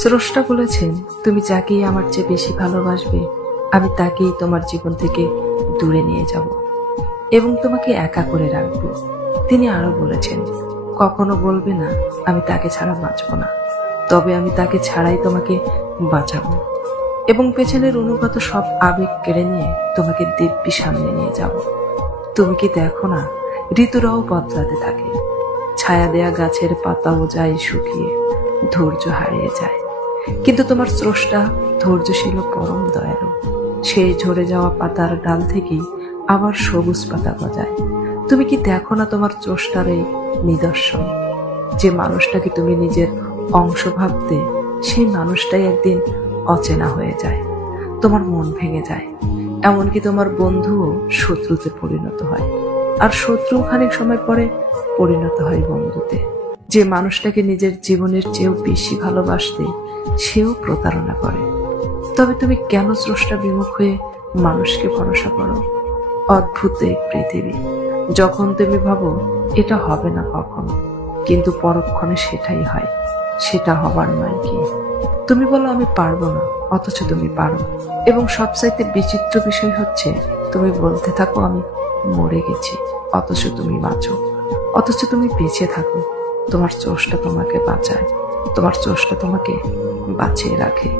স্রষ্টা বলেছেন, তুমি যাকেই আমার চেয়ে বেশি ভালোবাসবে আমি তাকেই তোমার জীবন থেকে দূরে নিয়ে যাব এবং তোমাকে একা করে রাখবো। তিনি আরো বলেছেন, কখনো বলবে না আমি তাকে ছাড়া বাঁচব না, তবে আমি তাকে ছাড়াই তোমাকে বাঁচাবো এবং পেছনের অনুগত সব আবেগ কেড়ে নিয়ে তোমাকে দিব্যি সামনে নিয়ে যাব। তুমি কি দেখো না, ঋতুরাও বদলাতে থাকে, ছায়া দেয়া গাছের পাতাও যায় শুকিয়ে, ধৈর্য হারিয়ে যায়, কিন্তু তোমার স্রষ্টা ধৈর্যশীল ও পরম দয়ালু। সেই ঝরে যাওয়া পাতার ডাল থেকেই আবার সবুজ পাতা গজায়। তুমি কি দেখো না তোমার স্রষ্টার এই নিদর্শন? যে মানুষটাকে তুমি নিজের অংশ ভাবতে, সেই মানুষটাই একদিন অচেনা হয়ে যায়, তোমার মন ভেঙে যায়, এমনকি তোমার বন্ধুও শত্রুতে পরিণত হয়, আর শত্রু খানিক সময় পরে পরিণত হয় বন্ধুতে। যে মানুষটাকে নিজের জীবনের চেয়েও বেশি ভালোবাসতে, সেও প্রতারণা করে। তবে তুমি কেন স্রষ্টা বিমুখ হয়ে মানুষকে ভরসা করো? অদ্ভুত এই পৃথিবী, যখন তুমি ভাবো এটা হবে না কখনো, কিন্তু পরক্ষণে সেটাই হয়। সেটা হবার নয় কি? তুমি বলো আমি পারবো না, অথচ তুমি পারো। এবং সবচাইতে বিচিত্র বিষয় হচ্ছে, তুমি বলতে থাকো আমি মরে গেছি, অথচ তুমি বাঁচো, অথচ তুমি বেঁচে থাকো। তোমার স্রষ্টা তোমাকে বাঁচায়, তোমার স্রষ্টা তোমাকে বাঁচিয়ে রাখে।